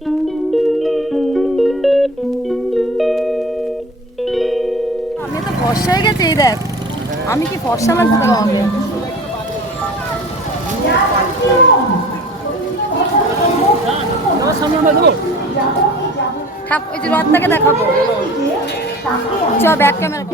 আমি তো ফর্সা হয়ে গেছে দেখ। আমি কি ফর্সা লাগছে দেখো আমাকে থাক, ওই যে রথটাকে দেখাবো। চ ব্যাক ক্যামেরা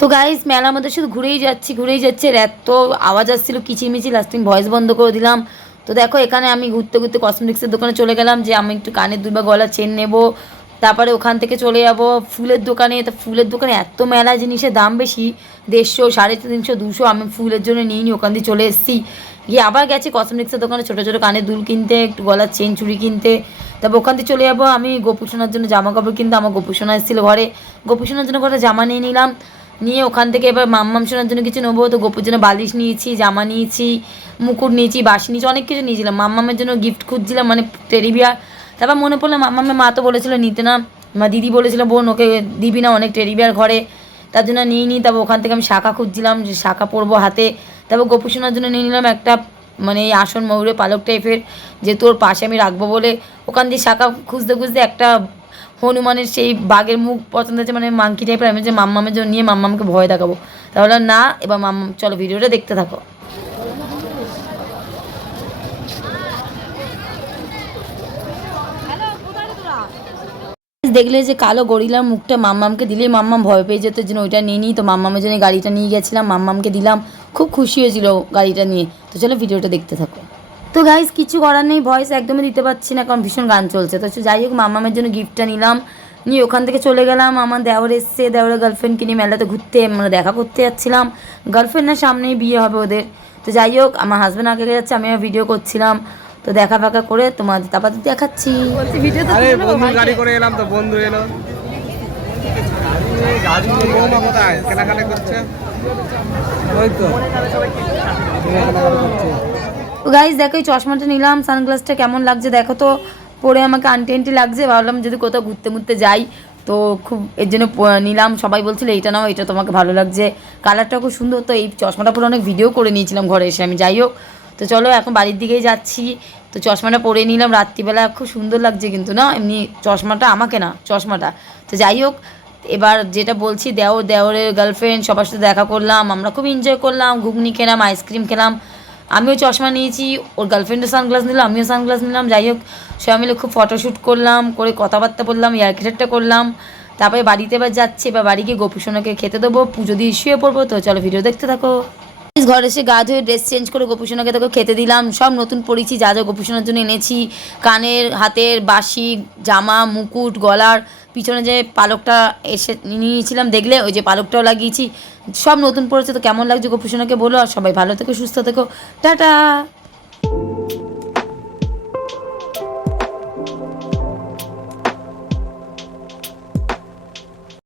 তো গাইজ মেলার মধ্যে শুধু ঘুরেই যাচ্ছি, ঘুরেই যাচ্ছে। এত আওয়াজ আসছিল কিচিমিচি লাস্ট ভয়েস বন্ধ করে দিলাম। তো দেখো, এখানে আমি ঘুরতে ঘুরতে কসমেটিক্সের দোকানে চলে গেলাম, যে আমি একটু কানের দুই বা গলা চেন নেব। তারপরে ওখান থেকে চলে যাব ফুলের দোকানে। তো ফুলের দোকানে এত মেলা জিনিসের দাম বেশি, দেড়শো, সাড়ে তিনশো, দুশো, আমি ফুলের জন্য নিইনি ওখান দিয়ে চলে এসেছি। গিয়ে আবার গেছি কসমেটিক্সের দোকানে, ছোটো ছোটো কানের দুল কিনতে, একটু গলার চেন চুড়ি কিনতে। তারপর ওখান থেকে চলে যাব, আমি গোপুসোনার জন্য জামা কাপড় কিনতে, আমার গোপুসোনা এসেছিল ঘরে। গোপুসোনার জন্য ঘরে জামা নিয়ে নিলাম। নিয়ে ওখান থেকে এবার মাম্মাম শোনার জন্য কিছু নেব, তো গোপুর জন্য বালিশ নিয়েছি, জামা নিয়েছি, মুকুট নিয়েছি বাসি নিয়েছি, অনেক কিছু নিয়েছিলাম। মাম্মামের জন্য গিফট খুঁজছিলাম মানে টেডি বিয়ার তারপর মনে পড়ল মাম্মামের মা তো বলেছিল, নিতে না। মা দিদি বলেছিল, বোন, ওকে দিবি না, অনেক টেডি বিয়ার ঘরে। তার জন্য নিয়ে নিই, তারপর ওখান থেকে আমি শাখা খুঁজছিলাম, যে শাখা পরবো হাতে। তারপর গোপু শোনার জন্য নিয়ে নিলাম একটা মানে এই আসন ময়ূরে পালক টাইপের যে তোর পাশে আমি রাখব বলে। ওখান দিয়ে শাখা খুঁজতে খুঁজতে একটা হনুমানের সেই বাঘের মুখ পছন্দ হচ্ছে মানে মাংকি টাইপের আমি যে মাম্মামের জন্য নিয়ে মাম্মামকে ভয় দেখাবো। তাহলে না, এবার মাম্মাম, চলো ভিডিওটা দেখতে থাকো। দেখলে যে কালো গরিলার মুখটা মাম্মামকে দিলেই মাম্মাম ভয় পেয়ে যেত জন্য ওইটা নিয়ে নিই তো মাম্মামের জন্য গাড়িটা নিয়ে গেছিলাম, মাম্মামকে দিলাম। খুব খুশি হয়েছিল গাড়িটা নিয়ে। তো চলো ভিডিওটা দেখতে থাকো। তো গাইজ কিছু করার নেই ভয়েস একদমই দিতে পারছি না কারণ ভীষণ গান চলছে। তো যাই হোক মাম্মামের জন্য গিফটটা নিলাম। নিয়ে ওখান থেকে চলে গেলাম আমার দেওয়ার এসছে দেওয়ারের গার্লফ্রেন্ডকে নিয়ে মেলাতে ঘুরতে মানে দেখা করতে যাচ্ছিলাম। গার্লফ্রেন্ডের সামনেই বিয়ে হবে ওদের। তো যাই হোক আমার হাজব্যান্ড আগে যাচ্ছে আমি ভিডিও করছিলাম। তো দেখা ফাঁকা করে তোমার তারপর দেখাচ্ছি। গাড়ি করে এলাম তো বন্ধু এলো। ওই করছে তো গাইজ দেখো এই চশমাটা নিলাম সানগ্লাসটা কেমন লাগছে? দেখো তো, পরে আমাকে আন্টি আন্টি লাগছে, ভাবলাম যদি কোথাও ঘুরতে ঘুরতে যাই, তো খুব এর জন্য নিলাম। সবাই বলছিল, এইটা নাও, এটা তোমাকে ভালো লাগছে। কালারটা খুব সুন্দর, তো এই চশমাটা পরে অনেক ভিডিও করে নিয়েছিলাম ঘরে এসে আমি, যাই হোক। তো চলো, এখন বাড়ির দিকেই যাচ্ছি। তো চশমাটা পরে নিলাম, রাত্রিবেলা খুব সুন্দর লাগছে কিন্তু না? এমনি চশমাটা আমাকে না, চশমাটা। তো যাই হোক, এবার যেটা বলছি, দেওর, দেওরের গার্লফ্রেন্ড সবার সাথে দেখা করলাম, আমরা খুব এনজয় করলাম, ঘুগনি খেলাম আইসক্রিম খেলাম। আমিও চশমা নিয়েছি, ওর গার্লফ্রেন্ডও সানগ্লাস নিলাম আমিও সানগ্লাস নিলাম, যাই হোক, সবাই মিলে খুব ফটোশ্যুট করলাম, করে কথাবার্তা বললাম ইয়ারকেটারটা করলাম, তারপরে বাড়িতে এবার যাচ্ছে, এবার বাড়ি গিয়ে গোপুসোনাকে খেতে দেবো, পুজো দিয়ে শুয়ে পড়ব, তো চলো ভিডিও দেখতে থাকো। ঘরে এসে গা ধুয়ে ড্রেস চেঞ্জ করে গোপুসোনাকে তোকে খেতে দিলাম, সব নতুন পরেছি যা যা গোপুসোনার জন্য এনেছি, কানের, হাতের বাসি জামা, মুকুট, গলার পিছনে যে পালকটা এসে নিয়েছিলাম দেখলে, ওই যে পালকটাও লাগিয়েছি। সব নতুন পড়েছে, তো কেমন লাগছে গোপুষণাকে বলো, আর সবাই ভালো থেকো, সুস্থ থেকো। টাটা!